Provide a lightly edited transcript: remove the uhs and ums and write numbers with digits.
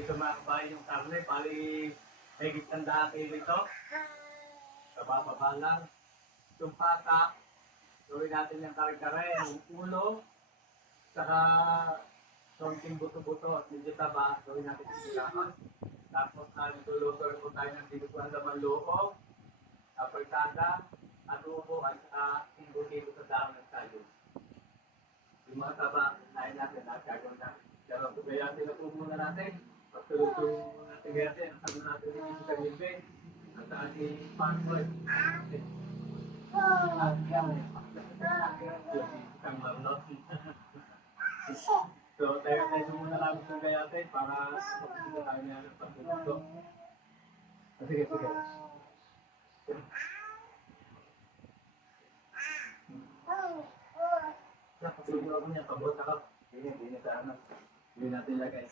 dito makakabahin yung karne, pali higit ang dati dito. Kabababa lang. Yung pata, gawin natin yung kare-kare, yung ulo, saka konting buto-buto at medyo taba, gawin natin yung sigahan. Tapos nagtuluto po tayo ng dinuguan laman loob, apertada, adobo, at imbutido sa dahon ng tayo. Yung mga taba, nain natin at gagawin natin. Pero kung kaya tinutubo muna natin, pagtuluto natin natin, ang sabi natin yung sa libe, at ating passport. Isang marlot. So, tayo muna lang sa gayatin para makikita tayo niya ng pagtuluto. Sige, sige. Pagtuluto ako niya, pabot ako. Hindi sa ano. Hindi natin lagay.